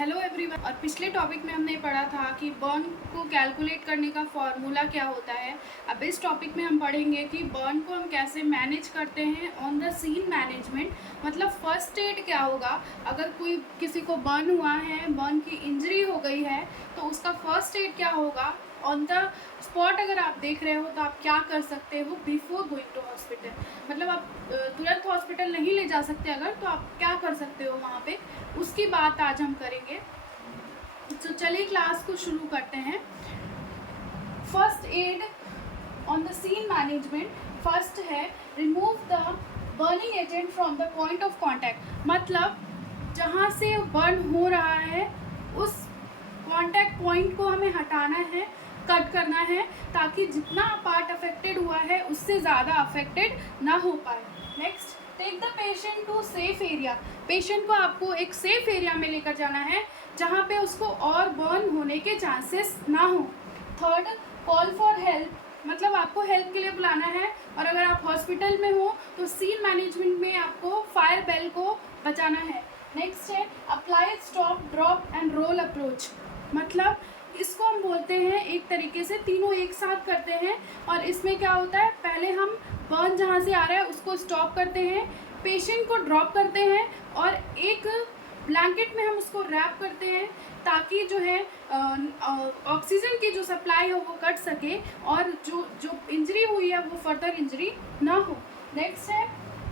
Hello everyone. और पिछले topic में हमने पढ़ा था कि बर्न को कैलकुलेट करने का फॉर्मूला क्या होता है। अब इस टॉपिक में हम पढ़ेंगे कि बर्न को हम कैसे मैनेज करते हैं ऑन द सीन मैनेजमेंट। मतलब फर्स्ट एड क्या होगा अगर कोई किसी को बर्न हुआ है, बर्न की इंजरी हो गई है, तो उसका फर्स्ट एड क्या होगा ऑन द स्पॉट। अगर आप देख रहे हो तो आप क्या कर सकते हो बिफोर गोइंग टू हॉस्पिटल। मतलब आप तुरंत हॉस्पिटल नहीं ले जा सकते अगर, तो आप क्या कर सकते हो वहाँ पे, उसकी बात आज हम करेंगे। तो चलिए क्लास को शुरू करते हैं। First aid on the scene management. First है remove the burning agent from the point of contact. मतलब जहाँ से बर्न हो रहा है उस कॉन्टैक्ट पॉइंट को हमें हटाना है, कट करना है, ताकि जितना पार्ट अफेक्टेड हुआ है उससे ज़्यादा अफेक्टेड ना हो पाए। Next, take the patient to safe area. Patient को आपको एक सेफ एरिया में लेकर जाना है जहाँ पे उसको और बर्न होने के चांसेस ना हो। Third, call for help. मतलब आपको हेल्प के लिए बुलाना है, और अगर आप हॉस्पिटल में हो तो सीन मैनेजमेंट में आपको फायर बेल को बचाना है। नेक्स्ट है apply stop drop and roll approach. मतलब इसको हम बोलते हैं एक तरीके से तीनों एक साथ करते हैं। और इसमें क्या होता है, पहले हम बर्न जहाँ से आ रहा है उसको स्टॉप करते हैं, पेशेंट को ड्रॉप करते हैं और एक ब्लैंकेट में हम उसको रैप करते हैं ताकि जो है ऑक्सीजन की जो सप्लाई हो वो कट सके और जो इंजरी हुई है वो फर्दर इंजरी ना हो। नेक्स्ट है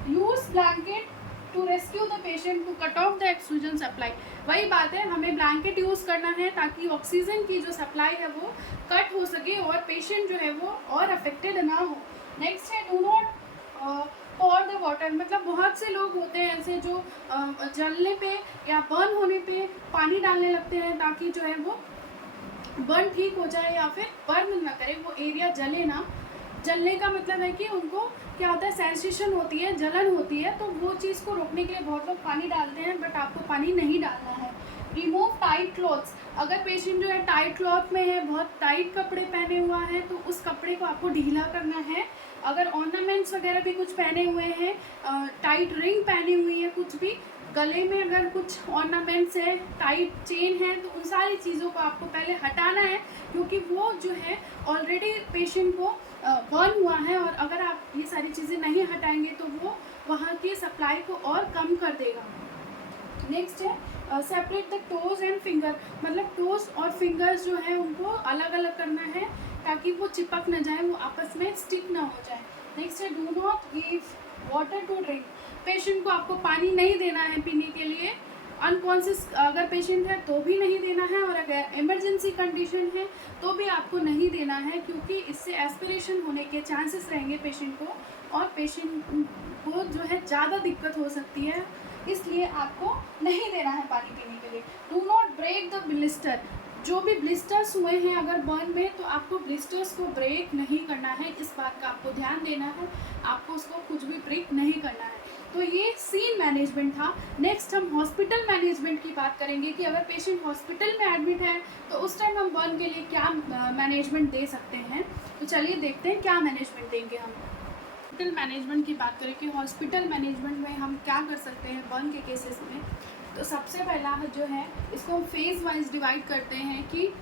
use blanket to rescue the patient to cut off the oxygen supply. वही बात है, हमें ब्लैंकेट यूज़ करना है ताकि ऑक्सीजन की जो सप्लाई है वो कट हो सके और पेशेंट जो है वो और अफेक्टेड ना हो। नेक्स्ट है डू नॉट पॉर द वाटर। मतलब बहुत से लोग होते हैं ऐसे जो जलने पे या बर्न होने पे पानी डालने लगते हैं ताकि जो है वो बर्न ठीक हो जाए या फिर बर्न ना करे, वो एरिया जले ना। जलने का मतलब है कि उनको क्या होता है, सेंसेशन होती है, जलन होती है, तो वो चीज़ को रोकने के लिए बहुत लोग पानी डालते हैं, बट आपको पानी नहीं डालना है। Remove tight clothes. अगर पेशेंट जो है टाइट क्लॉथ में है, बहुत टाइट कपड़े पहने हुआ है, तो उस कपड़े को आपको ढीला करना है। अगर ऑर्नामेंट्स वगैरह भी कुछ पहने हुए हैं, टाइट रिंग पहनी हुई है, कुछ भी गले में अगर कुछ ऑर्नामेंट्स है, टाइट चेन है, तो उन सारी चीज़ों को आपको पहले हटाना है, क्योंकि वो जो है ऑलरेडी पेशेंट को बर्न हुआ है, और अगर आप ये सारी चीज़ें नहीं हटाएंगे तो वो वहाँ की सप्लाई को और कम कर देगा। नेक्स्ट है separate the toes and finger. मतलब टोज और फिंगर्स जो है उनको अलग अलग करना है ताकि वो चिपक न जाए, वो आपस में स्टिक ना हो जाए। नेक्स्ट है do not give water to drink. Patient को आपको पानी नहीं देना है पीने के लिए। अनकॉन्शियस अगर पेशेंट है तो भी नहीं देना है, और अगर इमरजेंसी कंडीशन है तो भी आपको नहीं देना है, क्योंकि इससे एस्पिरेशन होने के चांसेस रहेंगे पेशेंट को, और पेशेंट को जो है ज़्यादा दिक्कत हो सकती है, इसलिए आपको नहीं देना है पानी पीने के लिए। Do not break the blister. जो भी ब्लिस्टर्स हुए हैं अगर बर्न में, तो आपको ब्लिस्टर्स को ब्रेक नहीं करना है, इस बात का आपको ध्यान देना है, आपको उसको कुछ भी ब्रेक नहीं करना है। तो ये सीन मैनेजमेंट था। नेक्स्ट हम हॉस्पिटल मैनेजमेंट की बात करेंगे कि अगर पेशेंट हॉस्पिटल में एडमिट है तो उस टाइम हम बर्न के लिए क्या मैनेजमेंट दे सकते हैं। तो चलिए देखते हैं क्या मैनेजमेंट देंगे हम। हॉस्पिटल मैनेजमेंट की बात करें कि हॉस्पिटल मैनेजमेंट में हम क्या कर सकते हैं बर्न के केसेस में। तो सबसे पहला जो है, इसको हम फेज़ वाइज डिवाइड करते हैं कि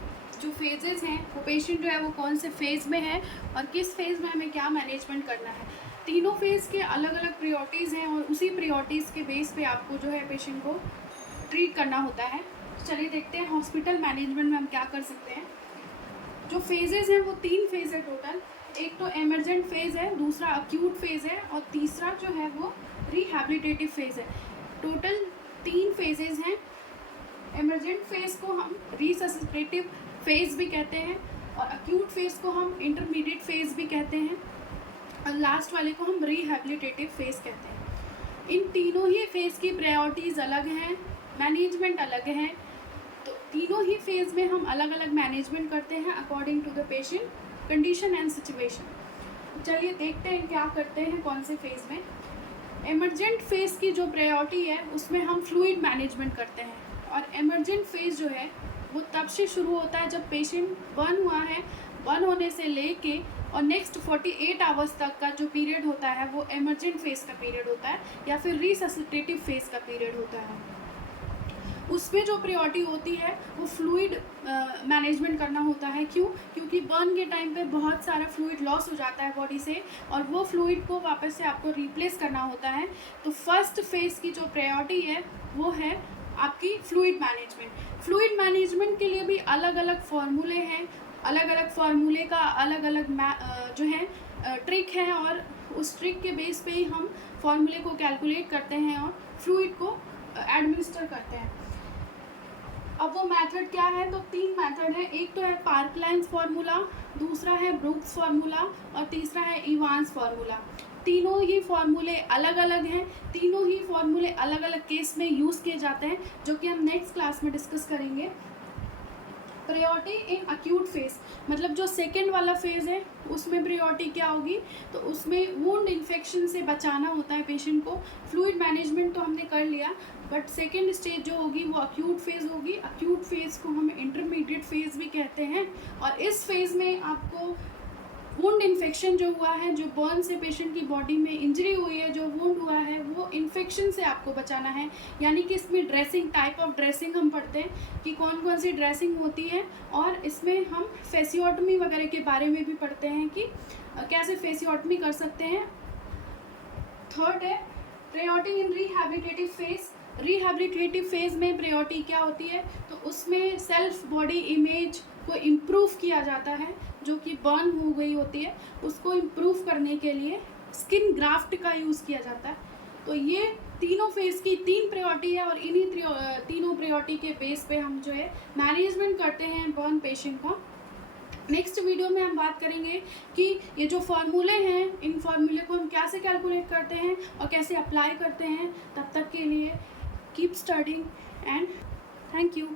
जो फेजेस हैं वो पेशेंट जो है वो कौन से फेज़ में है और किस फेज़ में हमें क्या मैनेजमेंट करना है। तीनों फेज़ के अलग अलग प्रायोरिटीज़ हैं, और उसी प्रायोरिटीज़ के बेस पे आपको जो है पेशेंट को ट्रीट करना होता है। चलिए देखते हैं हॉस्पिटल मैनेजमेंट में हम क्या कर सकते हैं। जो फेजेस हैं वो 3 फेज़ है टोटल। एक तो एमरजेंट फेज़ है, दूसरा अक्यूट फेज़ है, और तीसरा जो है वो रिहैबिलिटेटिव फेज़ है। टोटल 3 फेजेस हैं। एमरजेंट फेज़ को हम रिससिटेटिव फेज़ भी कहते हैं, और अक्यूट फेज़ को हम इंटरमीडिएट फेज़ भी कहते हैं, और लास्ट वाले को हम रिहैबिलिटेटिव फेज़ कहते हैं। इन तीनों ही फेज़ की प्रायोरिटीज़ अलग हैं, मैनेजमेंट अलग है, तो तीनों ही फेज़ में हम अलग अलग मैनेजमेंट करते हैं according to the patient condition and situation. चलिए देखते हैं क्या करते हैं कौन से फेज़ में। एमरजेंट फेज़ की जो प्रायोरिटी है उसमें हम फ्लूइड मैनेजमेंट करते हैं, और एमरजेंट फेज़ जो है वो तब से शुरू होता है जब पेशेंट बर्न हुआ है। बर्न होने से लेके और नेक्स्ट 48 आवर्स तक का जो पीरियड होता है वो एमरजेंट फेज़ का पीरियड होता है, या फिर रिससिटेटिव फेज़ का पीरियड होता है। उसमें जो प्रायोरिटी होती है वो फ्लूइड मैनेजमेंट करना होता है। क्यों? क्योंकि बर्न के टाइम पे बहुत सारा फ्लूइड लॉस हो जाता है बॉडी से, और वो फ्लूइड को वापस से आपको रिप्लेस करना होता है। तो फर्स्ट फेज़ की जो प्रायोरिटी है वो है आपकी फ्लूइड मैनेजमेंट। फ्लूइड मैनेजमेंट के लिए भी अलग अलग फार्मूले हैं, अलग अलग फार्मूले का अलग अलग जो है ट्रिक है, और उस ट्रिक के बेस पे ही हम फार्मूले को कैलकुलेट करते हैं और फ्लूइड को एडमिनिस्टर करते हैं। अब वो मेथड क्या है? तो 3 मेथड है। एक तो है पार्कलाइन्स फार्मूला, दूसरा है ब्रुक्स फार्मूला, और तीसरा है इवांस फार्मूला। तीनों ही फार्मूले अलग अलग हैं, तीनों ही फार्मूले अलग अलग केस में यूज़ किए जाते हैं, जो कि हम नेक्स्ट क्लास में डिस्कस करेंगे। प्रायोरिटी इन अक्यूट फेज, मतलब जो सेकेंड वाला फेज़ है उसमें प्रायोरिटी क्या होगी? तो उसमें वुंड इन्फेक्शन से बचाना होता है पेशेंट को। फ्लूइड मैनेजमेंट तो हमने कर लिया, बट सेकेंड स्टेज जो होगी वो अक्यूट फेज़ होगी। अक्यूट फेज़ को हम इंटरमीडिएट फेज़ भी कहते हैं, और इस फेज़ में आपको वुंड इन्फेक्शन जो हुआ है, जो बर्न से पेशेंट की बॉडी में इंजरी हुई है, जो वुंड हुआ है, वो इन्फेक्शन से आपको बचाना है। यानी कि इसमें ड्रेसिंग, टाइप ऑफ ड्रेसिंग हम पढ़ते हैं कि कौन कौन सी ड्रेसिंग होती है, और इसमें हम फेसियोटमी वगैरह के बारे में भी पढ़ते हैं कि कैसे फेसियोटमी कर सकते हैं। थर्ड है प्रायोरिटी इन रिहैबिलिटेटिव फेज। रिहैबिलिटेटिव फेज़ में प्रायोरिटी क्या होती है? तो उसमें सेल्फ बॉडी इमेज को इम्प्रूव किया जाता है, जो कि बर्न हो गई होती है उसको इम्प्रूव करने के लिए स्किन ग्राफ्ट का यूज़ किया जाता है। तो ये तीनों फेज़ की 3 प्रायोरिटी है, और इन्हीं तीनों प्रायोरिटी के बेस पे हम जो है मैनेजमेंट करते हैं बर्न पेशेंट का। नेक्स्ट वीडियो में हम बात करेंगे कि ये जो फार्मूले हैं, इन फार्मूले को हम कैसे कैलकुलेट करते हैं और कैसे अप्लाई करते हैं। तब तक के लिए keep studying and thank you.